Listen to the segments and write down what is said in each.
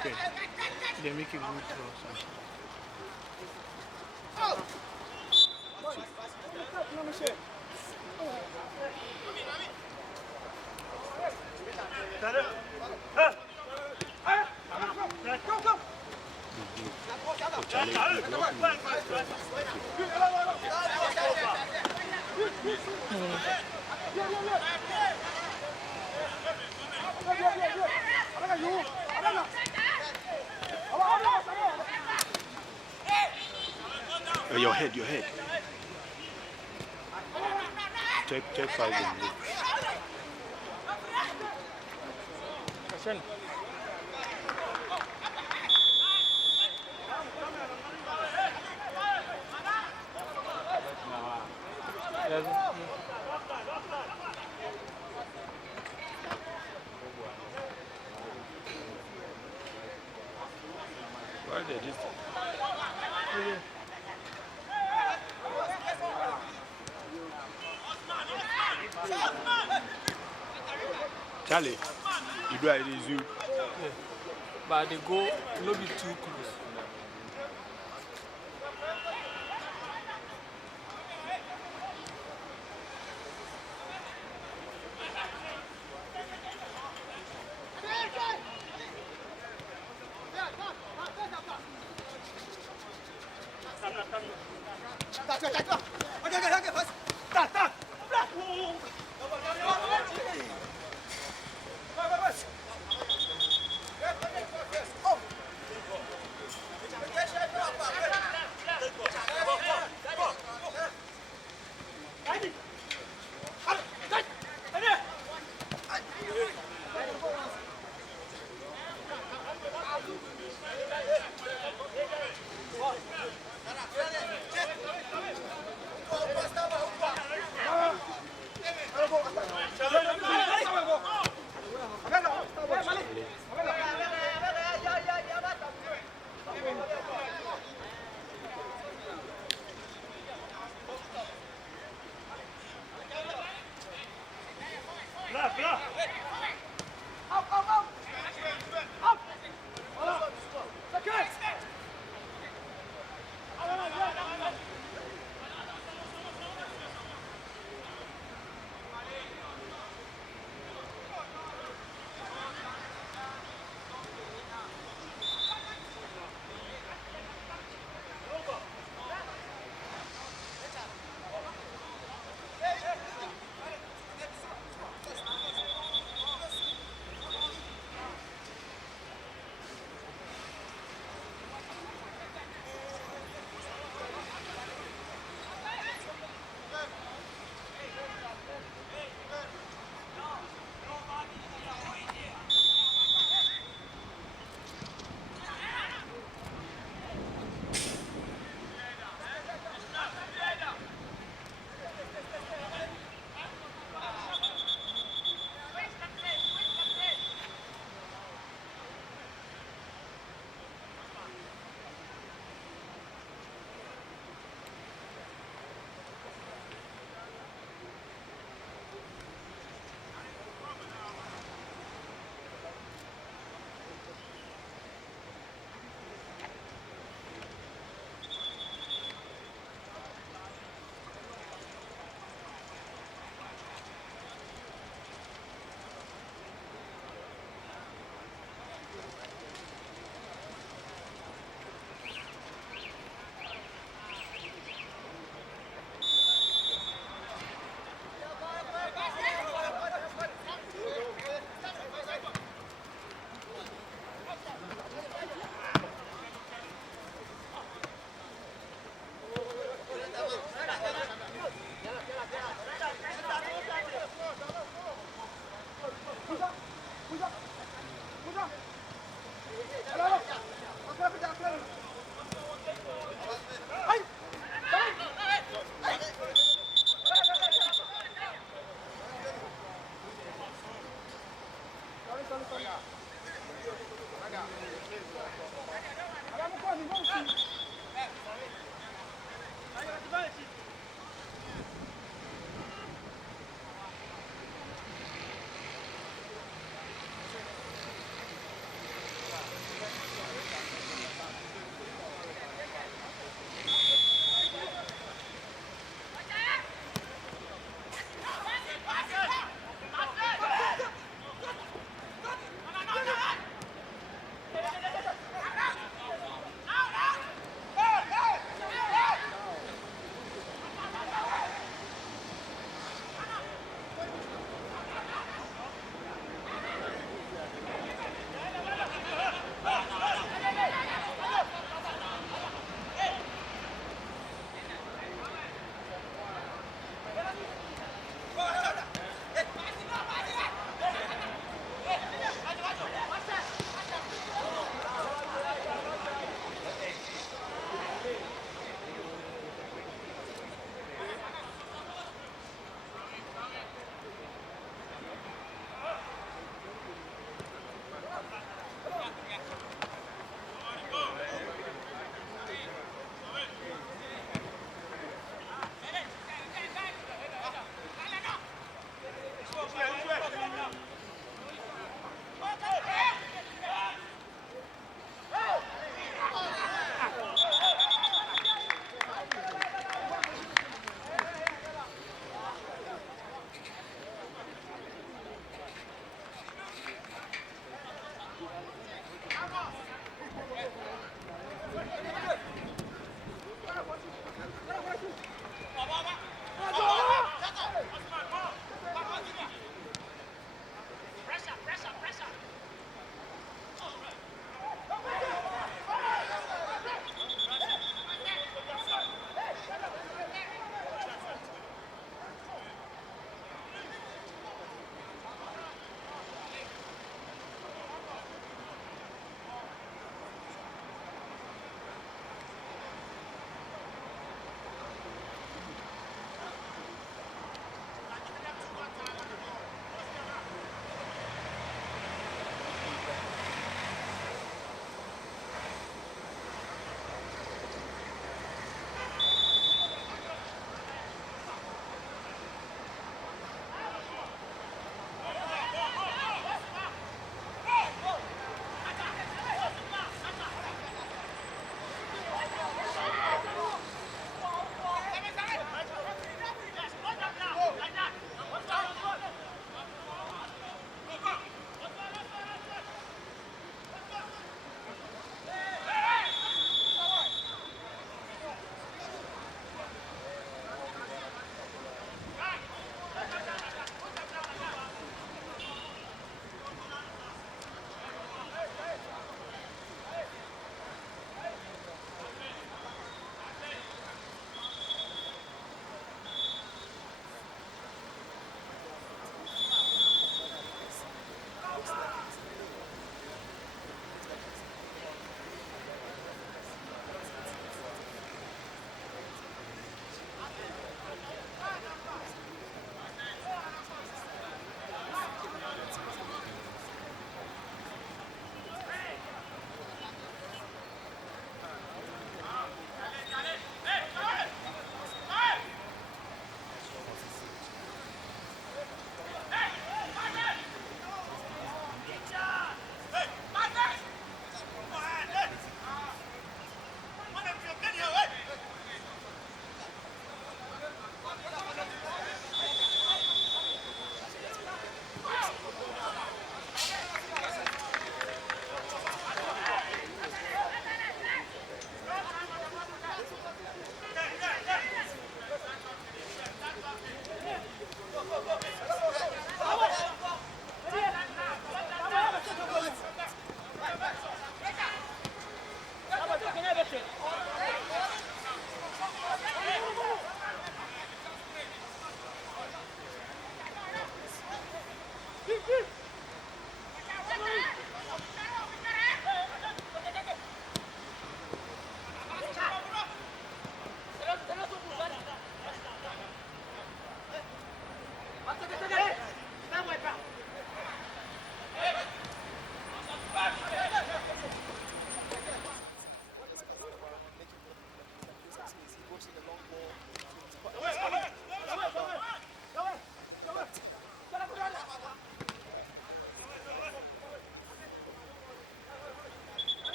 crooked. They make it good throw or something. Your head. Take 5 and move. Why they just Charlie, you do it is you. Yeah. But they go no be too close.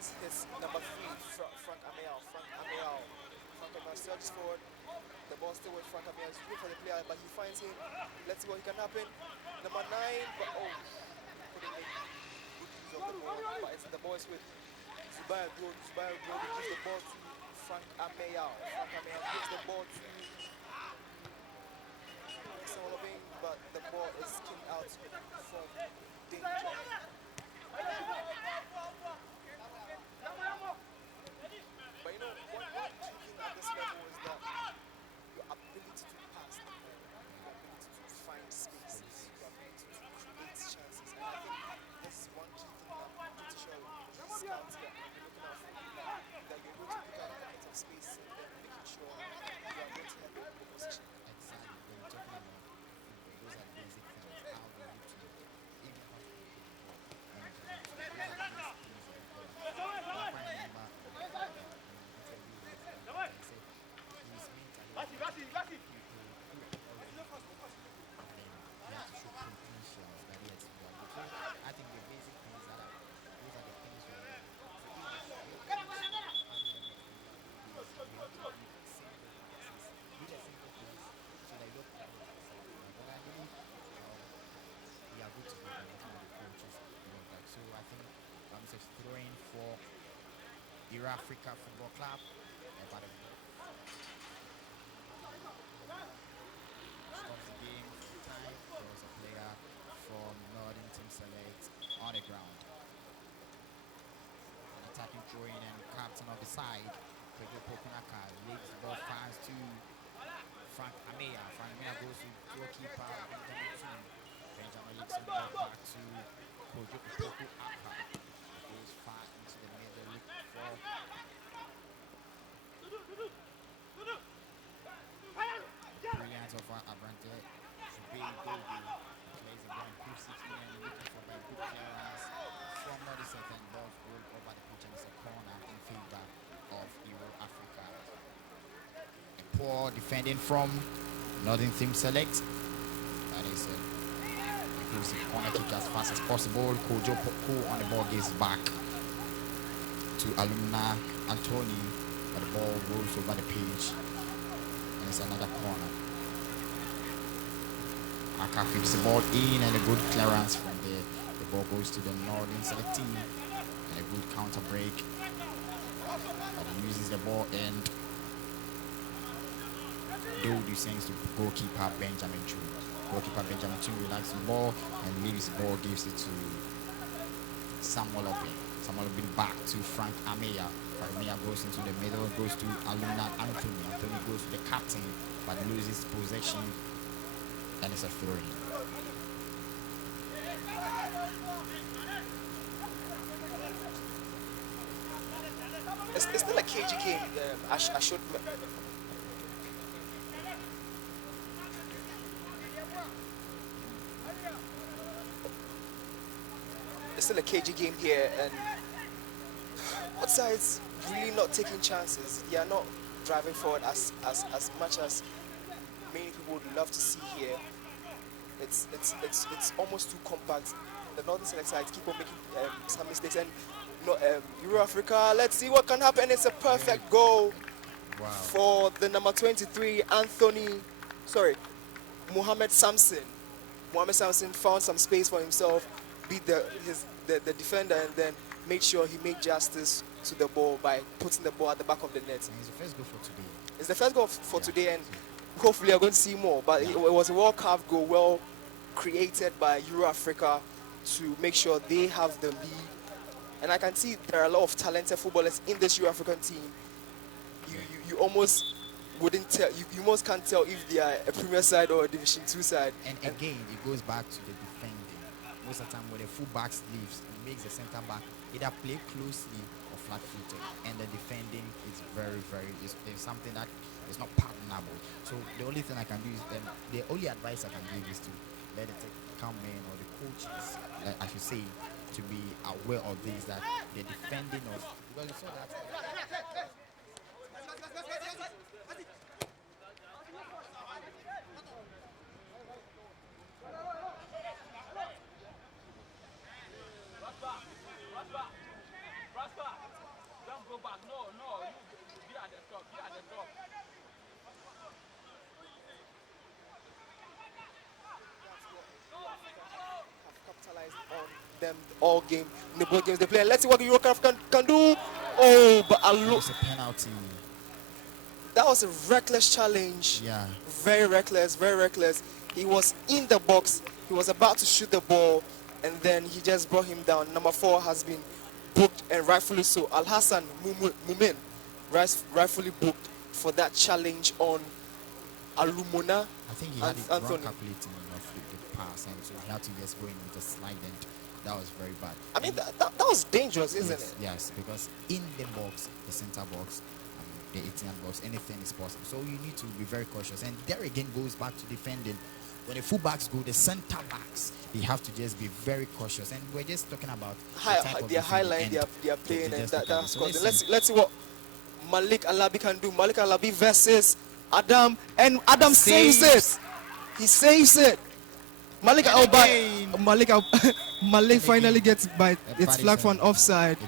finds his number 3, Frank Amiel. Frank Amiel surges forward. The ball still with Frank Amiel. He's looking for the player, but he finds him. Let's see what can happen. Number 9, but oh, couldn't make good use of the ball. But it's the boys with Zubair Grodd. Zubair Grodd gives the ball to Frank Amiel. Frank Amiel gives the ball to Solomon, but the ball is kicked out from danger. But you know, one key thing at this level is that your ability to pass the ball, your ability to find spaces, your ability to create chances. And I think this is one key thing that I'm pretty sure the scouts here will be looking out for, that you're able to pick out pockets of space and then making sure you are going to have a good position. Exactly. When you're talking about football, those are basic things. How do you to even how to pick the ball? Those are the basic things of the player. I find remember he's mentally people who already you have to show potential that he has developed. So I think the basic things that are those are the things where so that you don't play but I believe we are good to go and some of the coaches want that. So I think it's a throw-in for EurAfrica Football Club. About a stops the game for time. There was a player from Northern Team Select on the ground. An attacking throw-in and captain of the side, Pedro Pokunaka, leads the ball fast to Frank Amaya. Frank Amaya goes to goalkeeper Benjamin. Benjamin leads the ball back to Pedro Pokunaka. Goes far into the middle for brilliance of Abrante. Zubair Grodd plays the ball and puts it in and looking for by good clearance from the second ball roll over the pitch and it's a corner in favor of EurAfrica. A poor defending from Northern Team Select. That is a corner kick as fast as possible. Kojo Poku on the ball gives back to Alumna Anthony, but the ball rolls over the pitch and it's another corner. Aka flips the ball in and a good clearance from there. The ball goes to the Northern Select team and a good counter break. But he uses the ball and Dodu sends to goalkeeper Benjamin Chu. Goalkeeper Benjamin Chu relaxes the ball and leaves the ball, gives it to Samuel Obin. Samuel Obin back to Frank Amaya. Frank Amaya goes into the middle, goes to Alumna Anthony. Anthony goes to the captain but loses possession and it's a throw-in. It's still a cagey game. I should. It's still a cagey game here, and both sides really not taking chances. They are not driving forward as much as many people would love to see here. It's almost too compact. The Northern Select sides keep on making some mistakes, and EurAfrica, let's see what can happen. It's a perfect goal for the number 23, Mohamed Samson. Mohamed Samson found some space for himself, beat the defender, and then made sure he made justice to the ball by putting the ball at the back of the net. And it's the first goal for today. It's the first goal for today, and hopefully we're going to see more. But it was a well-carved goal, well created by EurAfrica to make sure they have the lead. And I can see there are a lot of talented footballers in this EurAfrican team. You almost wouldn't tell, you almost can't tell if they are a Premier side or a Division 2 side. And again, it goes back to the defending. Most of the time when the fullback leaves, it makes the center back either play closely or flat-footed. And the defending is very, is something that is not pardonable. So the only thing I can do is, the only advice I can give is to let the technical men or the coaches, I should say, to be aware of this, that the defending of, because you saw that. Don't go back. No, no. You be at the top. Be at the top. Have capitalized on them all game in the both games they play. And let's see what EurAfrica can do. Oh, but It's a penalty. that was a reckless challenge. Yeah. Very reckless, very reckless. He was in the box. He was about to shoot the ball, and then he just brought him down. Number 4 has been booked, and rightfully so. Al Hassan Mumin, rightfully booked for that challenge on Alumona. I think he had it wrong Anthony. calculating the pass, and so he had to just go in with a slide, and that was very bad. I mean, that was dangerous, isn't Yes, it? yes, because in the box, the center box, the 18 box, anything is possible. So you need to be very cautious. And there again goes back to defending. When the fullbacks go, the center backs, they have to just be very cautious. And we're just talking about Their high line, they are playing, and just look at that's it. So causing. Let's see what Malik Alabi can do. Malik Alabi versus Adam, and Adam saves it. He saves it. Malik Malik finally gets by its flag for an offside.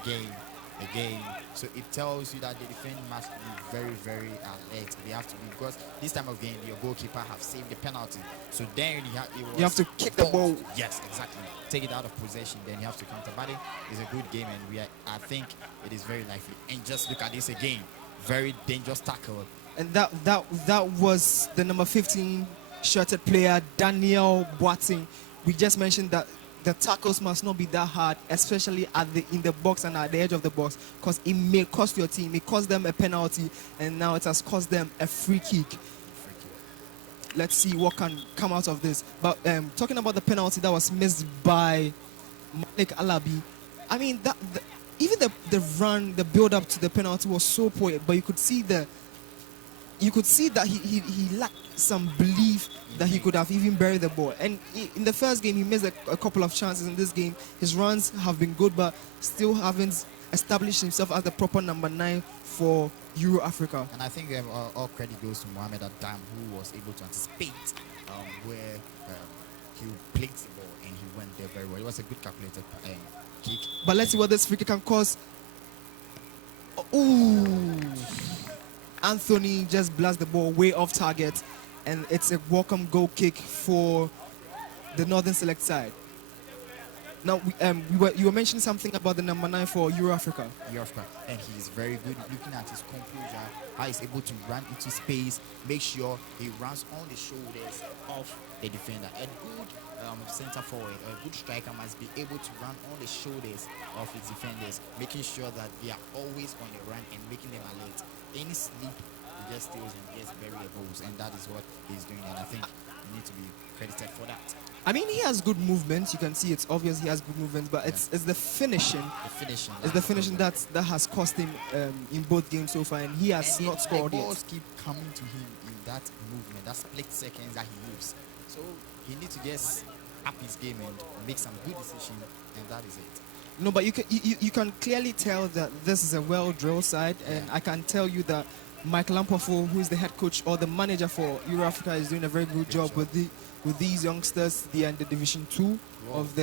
Again. So it tells you that the defending must be very, very alert. They have to be, because this time of game, your goalkeeper have saved the penalty. So then You have to kick the ball. Yes, exactly. Take it out of possession. Then you have to counter. But it's a good game, and I think it is very lively. And just look at this again. Very dangerous tackle. And that was the number 15 shirted player, Daniel Boateng. We just mentioned that the tackles must not be that hard, especially in the box and at the edge of the box, because it may cost your team. It cost them a penalty, and now it has cost them a free kick. Let's see what can come out of this. But talking about the penalty that was missed by Malik Alabi, I mean, even the run, the build up to the penalty was so poor, but you could see that he lacked some belief that he could have even buried the ball. And in the first game, he missed a couple of chances. In this game, his runs have been good, but still haven't established himself as the proper number 9 for EurAfrica. And I think all credit goes to Mohamed Adam, who was able to anticipate where he placed the ball, and he went there very well. It was a good calculated kick. But let's see what this free kick can cause. Ooh. Anthony just blasts the ball way off target, and it's a welcome goal kick for the Northern Select side. Now, you were mentioning something about the number 9 for EurAfrica. And he's very good looking at his composure, how he's able to run into space, make sure he runs on the shoulders of the defender. A good center forward, a good striker must be able to run on the shoulders of his defenders, making sure that they are always on the run and making them alert. Any sleep, he just steals and gets very goals, and that is what he's doing, and I think you need to be credited for that. I mean, he has good movements. You can see it's obvious he has good movements, but it's the finishing. It's the finishing that has cost him in both games so far, and he has not scored yet. The balls keep coming to him in that movement, that split seconds that he moves. So he needs to just up his game and make some good decisions, and that is it. No, but you can clearly tell that this is a well-drilled side, and I can tell you that Mike Lampofo, who is the head coach or the manager for EurAfrica, is doing a very good job with these youngsters. They are in the Division 2 of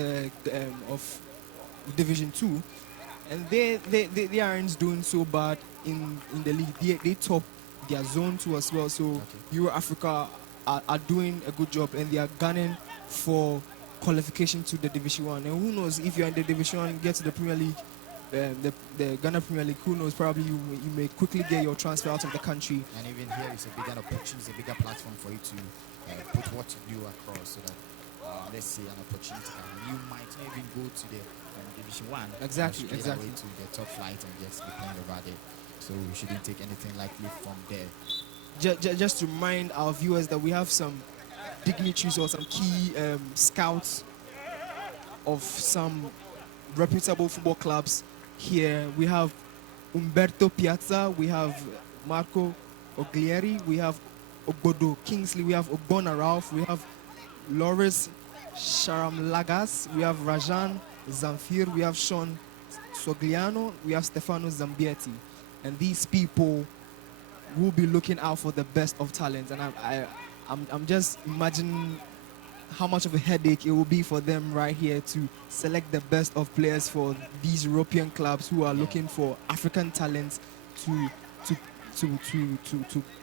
Division 2, and they aren't doing so bad in the league. They top their Zone 2 as well. So EurAfrica are doing a good job, and they are gunning for qualification to the Division 1. And who knows, if you're in the Division 1 and get to the Premier League, the Ghana Premier League, who knows, probably you may quickly get your transfer out of the country. And even here it's a bigger opportunity, a bigger platform for you to put what you do across, so that let's say an opportunity, you might not even go to the Division 1. Exactly. To the top flight and just be playing over there. So we shouldn't take anything lightly from there. Just to remind our viewers that we have some dignitaries or some key scouts of some reputable football clubs here. We have Umberto Piazza, we have Marco Oglieri, we have Obodo Kingsley, we have Ogbonna Ralph, we have Loris Sharamlagas, we have Rajan Zamfir, we have Sean Sogliano, we have Stefano Zambietti. And these people will be looking out for the best of talent. And I'm just imagining how much of a headache it will be for them right here to select the best of players for these European clubs who are looking for African talents to to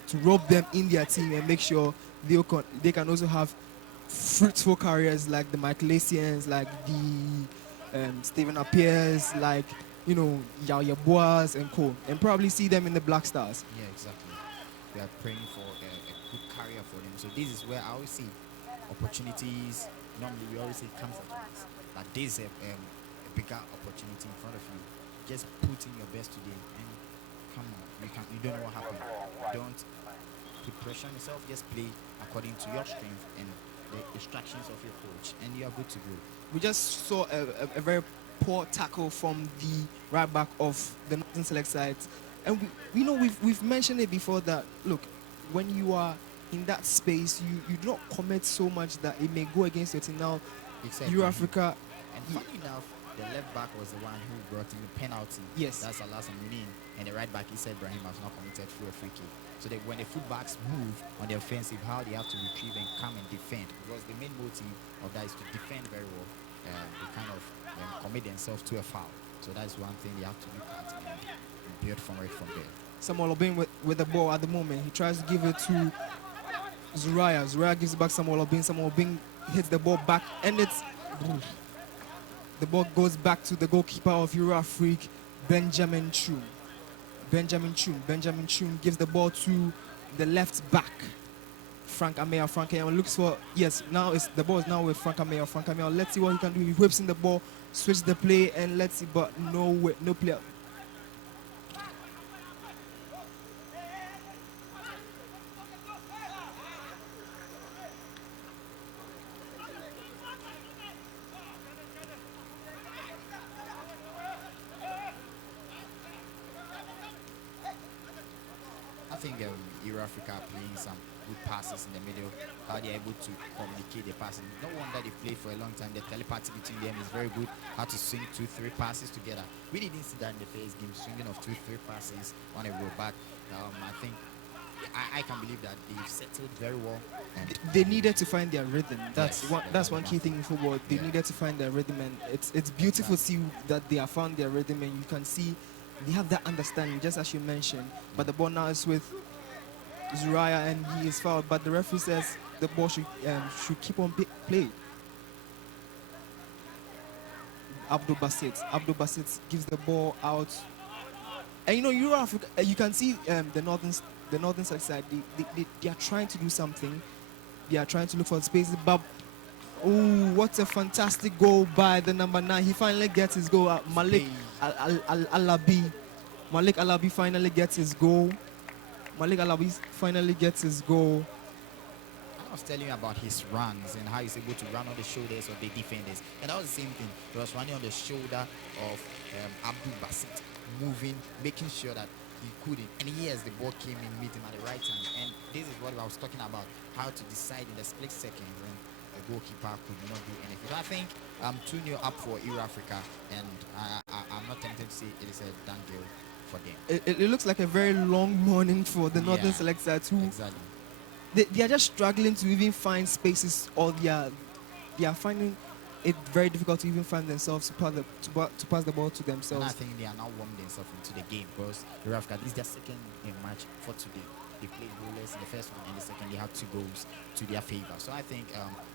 to rope them in their team and make sure they can also have fruitful careers like the Michaelasians, like the Stephen Appiers, like Yaya Boas and co, and probably see them in the Black Stars. Yeah, exactly. We are praying for a good career for them. So this is where I always see opportunities. Normally, we always say it comes at once. But this is a bigger opportunity in front of you. Just put in your best today, and come on, you don't know what happened. Don't put pressure on yourself. Just play according to your strength and the instructions of your coach, and you are good to go. We just saw a very poor tackle from the right back of the Northern Select side, and we've mentioned it before that look, when you are in that space, you do not commit so much that it may go against your team. Now, Exactly. EurAfrica, And funny enough, the left back was the one who brought in the penalty. Yes. That's Alassane Munin. And the right back, he said Ibrahim has not committed through a free kick. So that when the fullbacks move on the offensive, how they have to retrieve and come and defend. Because the main motive of that is to defend very well. They kind of commit themselves to a foul. So that's one thing they have to look at and build from there. Samuel Obin with the ball at the moment. He tries to give it to Zuraya. Zuraya gives it back Samuel Obin. Samuel Obin hits the ball back, and the ball goes back to the goalkeeper of EurAfrica, Benjamin Chum. Benjamin Chum gives the ball to the left back, Frank Amea. Frank Amea looks for, yes, now the ball is now with Frank Amea. Frank Amea, let's see what he can do. He whips in the ball, switch the play, and let's see, but no player. I think EurAfrica are playing some good passes in the middle, how they're able to communicate the passes. No wonder they played for a long time. The telepathy between them is very good, how to swing 2-3 passes together. We didn't see that in the first game, swinging of 2-3 passes on a row, but I think I can believe that they've settled very well. And They needed to find their rhythm. That's Yes, that's one key thing in football. They needed to find their rhythm, and it's beautiful to see that they have found their rhythm, and you can see they have that understanding, just as you mentioned. But the ball now is with Zuraya, and he is fouled. But the referee says the ball should keep on played. Abdul Basit gives the ball out, and EurAfrica. You can see the northern side. They are trying to do something. They are trying to look for spaces. But what a fantastic goal by the number 9. He finally gets his goal. Malik Alabi. Malik Alabi finally gets his goal. I was telling you about his runs and how he's able to run on the shoulders of the defenders. And that was the same thing. He was running on the shoulder of Abdul Basit, moving, making sure that he couldn't. And yes, the ball came in, meet him at the right time. And this is what I was talking about, how to decide in the split second when the goalkeeper could not do anything. So I think 2-0 up for EurAfrica, and I'm not tempted to say it is a done deal for them. It looks like a very long morning for the Northern Select sides, who Exactly. they are just struggling to even find spaces, or they are finding it very difficult to even find themselves to pass the ball to themselves. And I think they are now warming themselves into the game, because EurAfrica, this is their second match for today. They played goalless in the first one, and the second they had 2 goals to their favor. So I think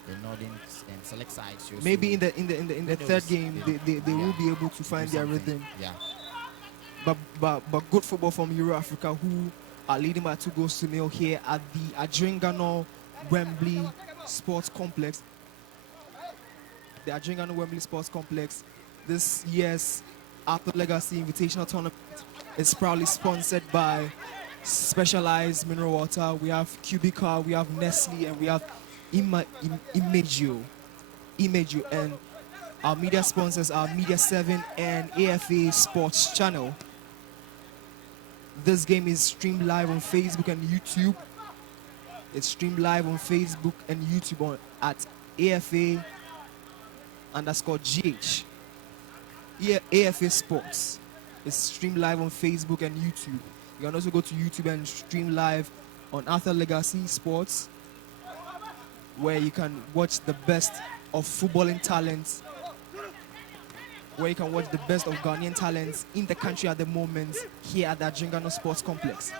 the Northern and Select sides maybe in the third game they will be able to find their rhythm. Yeah. But good football from EurAfrica, who are leading by 2-0 here at the Adringano Wembley Sports Complex. The Adringano Wembley Sports Complex. This year's Arthur Legacy Invitational Tournament is proudly sponsored by Specialized Mineral Water. We have Cubica, we have Nestle, and we have Imagio. And our media sponsors are Media 7 and AFA Sports Channel. This game is streamed live on Facebook and YouTube. It's streamed live on Facebook and YouTube at AFA_GH. AFA Sports. It's streamed live on Facebook and YouTube. You can also go to YouTube and stream live on Arthur Legacy Sports. where you can watch the best of footballing talents, where you can watch the best of Ghanaian talents in the country at the moment here at the Adringano Sports Complex.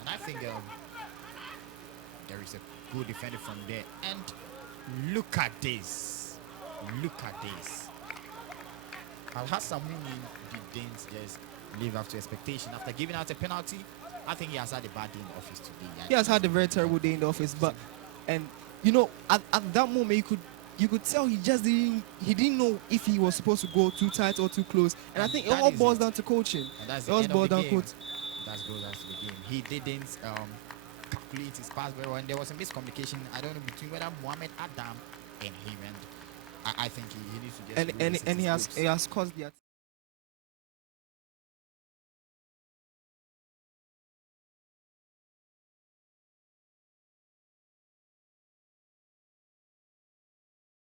And I think there is a good defender from there. And look at this. Look at this. Al-Hassan didn't just live up to expectation. After giving out a penalty, I think he has had a bad day in the office today. He has had a very terrible day in the office, but you know, at that moment you could tell he didn't know if he was supposed to go too tight or too close. And I think it all boils down to coaching. And that's it all boils down to That's goes down to the game. He didn't calculate his pass very well, and there was a miscommunication, I don't know, between whether Mohamed Adam and him, and I think he needs to just and he has caused the